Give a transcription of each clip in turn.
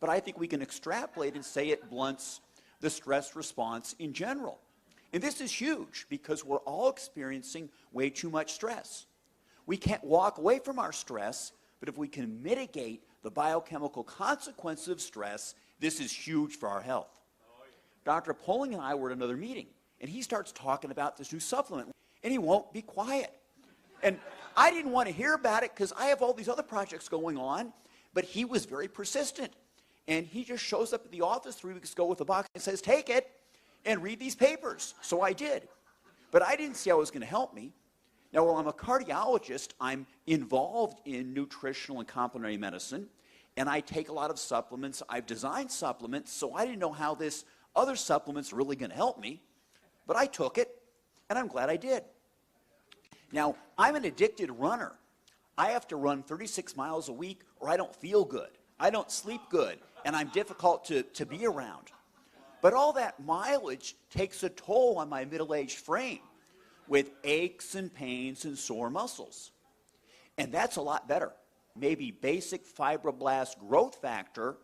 but I think we can extrapolate and say it blunts the stress response in general. And this is huge because we're all experiencing way too much stress. We can't walk away from our stress, but if we can mitigate the biochemical consequences of stress, this is huge for our health. Dr. Poling and I were at another meeting, and he starts talking about this new supplement, and he won't be quiet. And I didn't want to hear about it because I have all these other projects going on, but he was very persistent. And he just shows up at the office 3 weeks ago with a box and says, take it and read these papers. So I did. But I didn't see how it was going to help me. Now, while I'm a cardiologist, I'm involved in nutritional and complementary medicine, and I take a lot of supplements. I've designed supplements, so I didn't know how this other supplement's really going to help me. But I took it, and I'm glad I did. Now, I'm an addicted runner. I have to run 36 miles a week or I don't feel good. I don't sleep good, and I'm difficult to be around. But all that mileage takes a toll on my middle-aged frame with aches and pains and sore muscles. And that's a lot better. Maybe basic fibroblast growth factor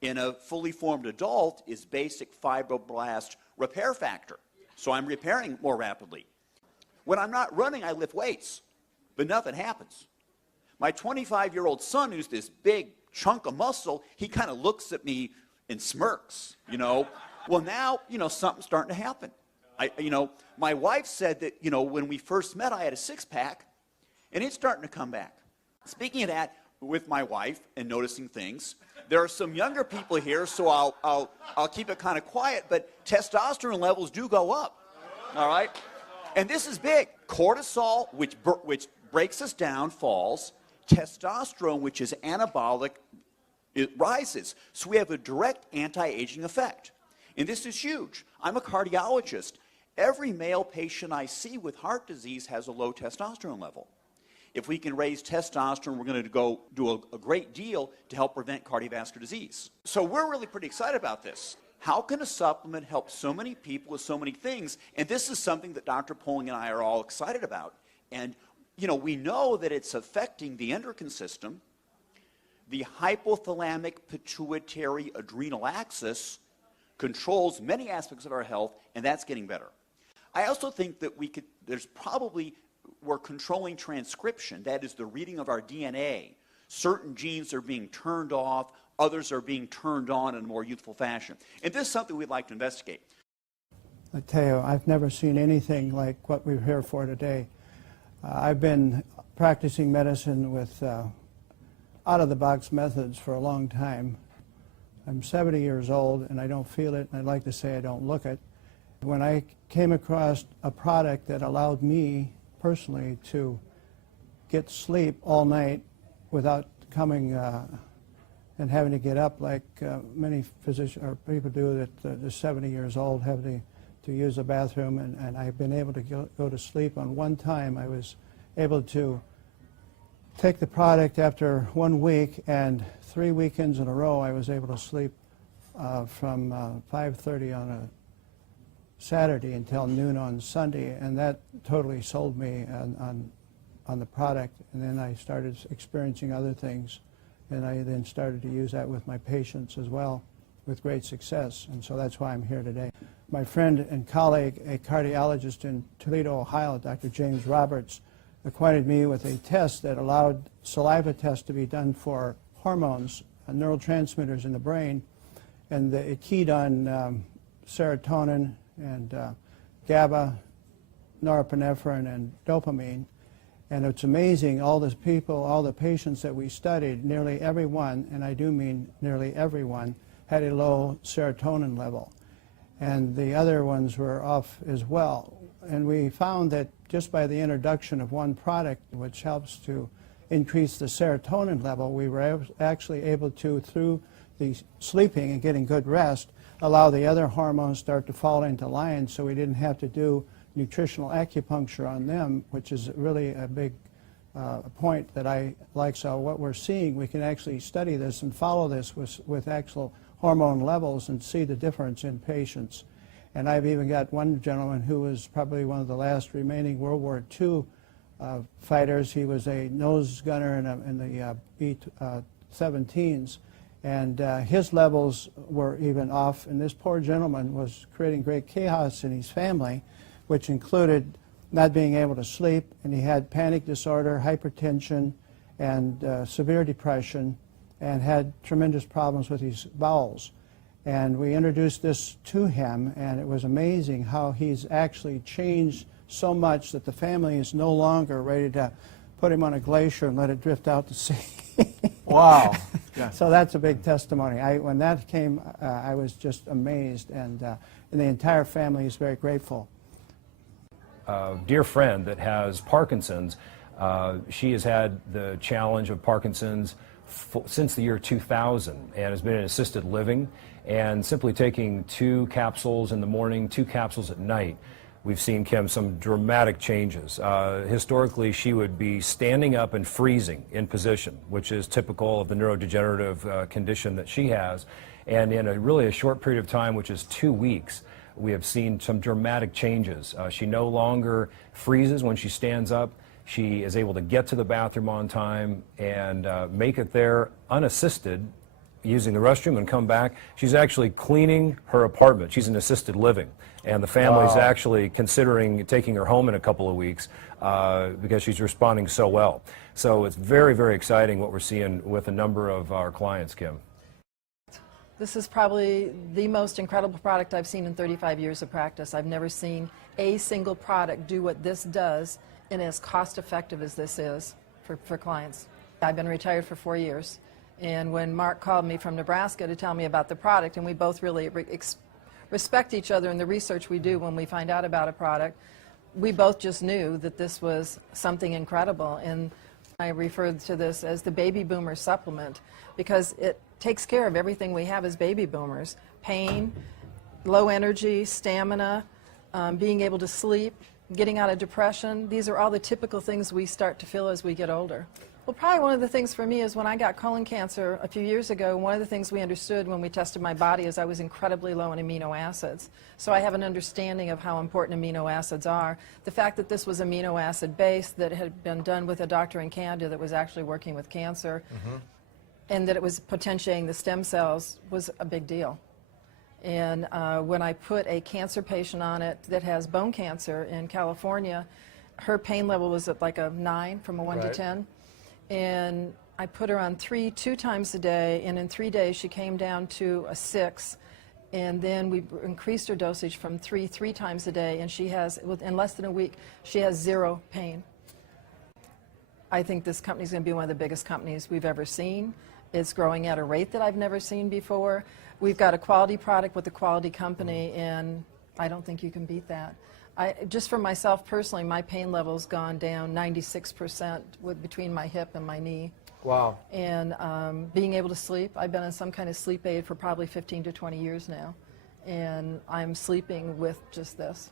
in a fully formed adult is basic fibroblast repair factor. So I'm repairing more rapidly. When I'm not running, I lift weights, but nothing happens. My 25-year-old son, who's this big chunk of muscle, he kind of looks at me and smirks, you know. Well, now, you know, something's starting to happen. My wife said that, you know, when we first met, I had a six-pack, and it's starting to come back. Speaking of that, with my wife and noticing things, there are some younger people here, so I'll keep it kind of quiet, but testosterone levels do go up, all right? And this is big. Cortisol, which breaks us down, falls. Testosterone, which is anabolic, it rises. So we have a direct anti-aging effect. And this is huge. I'm a cardiologist. Every male patient I see with heart disease has a low testosterone level. If we can raise testosterone, we're going to go do a great deal to help prevent cardiovascular disease. So we're really pretty excited about this. How can a supplement help so many people with so many things? And this is something that Dr. Poling and I are all excited about. And, you know, we know that it's affecting the endocrine system, the hypothalamic pituitary adrenal axis controls many aspects of our health, and that's getting better. I also think that we're controlling transcription, that is the reading of our DNA. Certain genes are being turned off, others are being turned on in a more youthful fashion. And this is something we'd like to investigate. I tell you, I've never seen anything like what we're here for today. I've been practicing medicine with out-of-the-box methods for a long time. I'm 70 years old, and I don't feel it, and I'd like to say I don't look it. When I came across a product that allowed me personally to get sleep all night without coming and having to get up like many physicians or people do that are 70 years old, having to use a bathroom, and I've been able to go to sleep. On one time I was able to take the product after 1 week, and 3 weekends in a row I was able to sleep from 5:30 on a Saturday until noon on Sunday, and that totally sold me on the product. And then I started experiencing other things, and I then started to use that with my patients as well with great success, and so that's why I'm here today. My friend and colleague, a cardiologist in Toledo, Ohio, Dr. James Roberts, acquainted me with a test that allowed saliva tests to be done for hormones, neurotransmitters in the brain, and it keyed on serotonin and GABA, norepinephrine, and dopamine. And it's amazing, all the people, all the patients that we studied, nearly everyone, and I do mean nearly everyone, had a low serotonin level. And the other ones were off as well. And we found that just by the introduction of one product, which helps to increase the serotonin level, we were actually able to, through the sleeping and getting good rest, allow the other hormones start to fall into line, so we didn't have to do nutritional acupuncture on them, which is really a big point that I like. So what we're seeing, we can actually study this and follow this with actual hormone levels and see the difference in patients. And I've even got one gentleman who was probably one of the last remaining World War II fighters. He was a nose gunner in the B-17s, And his levels were even off, and this poor gentleman was creating great chaos in his family, which included not being able to sleep, and he had panic disorder, hypertension, and severe depression, and had tremendous problems with his bowels. And we introduced this to him, and it was amazing how he's actually changed so much that the family is no longer ready to put him on a glacier and let it drift out to sea. Wow. Yeah. So that's a big testimony. When that came, I was just amazed, and the entire family is very grateful. A dear friend that has Parkinson's, she has had the challenge of Parkinson's since the year 2000 and has been in assisted living, and simply taking 2 capsules in the morning, 2 capsules at night, we've seen, Kim, some dramatic changes. Historically, she would be standing up and freezing in position, which is typical of the neurodegenerative condition that she has. And in really a short period of time, which is 2 weeks, we have seen some dramatic changes. She no longer freezes when she stands up. She is able to get to the bathroom on time and make it there unassisted, using the restroom, and come back. She's actually cleaning her apartment. She's in assisted living, and the family's actually considering taking her home in a couple of weeks because she's responding so well. So it's very, very exciting what we're seeing with a number of our clients, Kim. This is probably the most incredible product I've seen in 35 years of practice. I've never seen a single product do what this does and as cost effective as this is for clients. I've been retired for 4 years. And when Mark called me from Nebraska to tell me about the product, and we both really respect each other in the research we do when we find out about a product, we both just knew that this was something incredible. And I referred to this as the baby boomer supplement because it takes care of everything we have as baby boomers: pain, low energy, stamina, being able to sleep, getting out of depression. These are all the typical things we start to feel as we get older. Well, probably one of the things for me is when I got colon cancer a few years ago, one of the things we understood when we tested my body is I was incredibly low in amino acids. So I have an understanding of how important amino acids are. The fact that this was amino acid based, that had been done with a doctor in Canada that was actually working with cancer, and that it was potentiating the stem cells was a big deal. And when I put a cancer patient on it that has bone cancer in California, her pain level was at like a 9 from a 1 to 10. And I put her on 3 2 times a day, and in 3 days she came down to a 6. And then we increased her dosage from 3 times a day, and she has, in less than a week, she has 0 pain. I think this company is going to be one of the biggest companies we've ever seen. It's growing at a rate that I've never seen before. We've got a quality product with a quality company, and I don't think you can beat that. Just for myself personally, my pain level's gone down 96% between my hip and my knee. Wow. And being able to sleep, I've been on some kind of sleep aid for probably 15 to 20 years now, and I'm sleeping with just this.